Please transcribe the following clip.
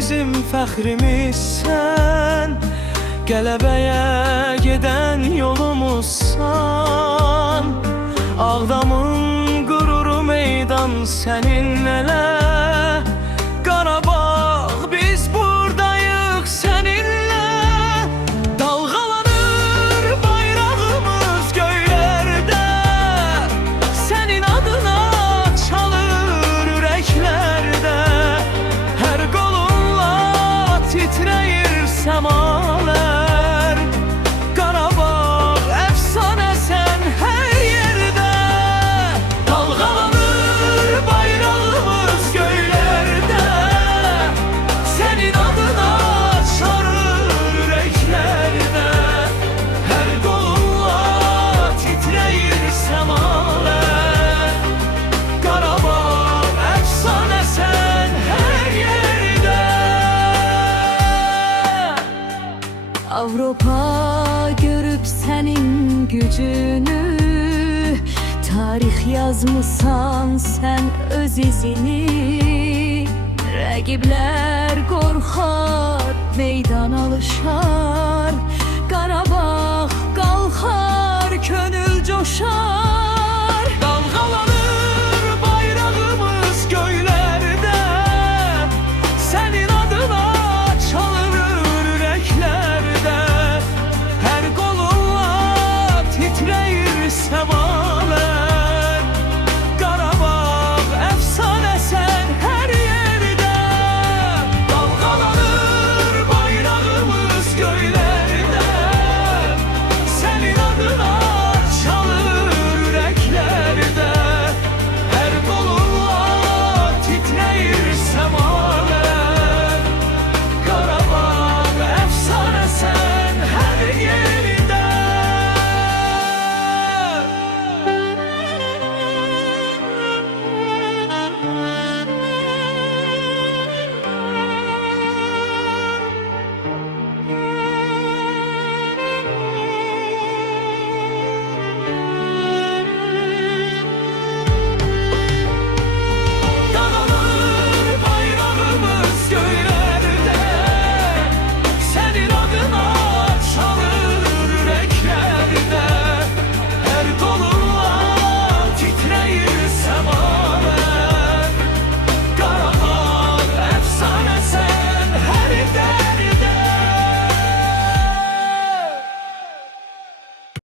bizim fəxrimizsən, qələbəyə gedən yolumuzsan. Ağdamın qüruru meydan səninlə, Qarabağ biz buradayıq səninlə. Dalğalanır bayrağımız göylərdə, sənin adına çalır ürəklərdə. Hər qolunla titrəyir səmalər, Qarabağ əfsanəsən hər yerdə. Dalğalanır bayrağımız göylərdə, sənin adına çalır ürəklərdə. Hər qolunla titrəyir səmalər, Qarabağ əfsanəsən hər yerdə. Avropa görüp senin gücünü, tarih yazmışsan sen öz izini. Rəqiblər qorxar, meydan alışar,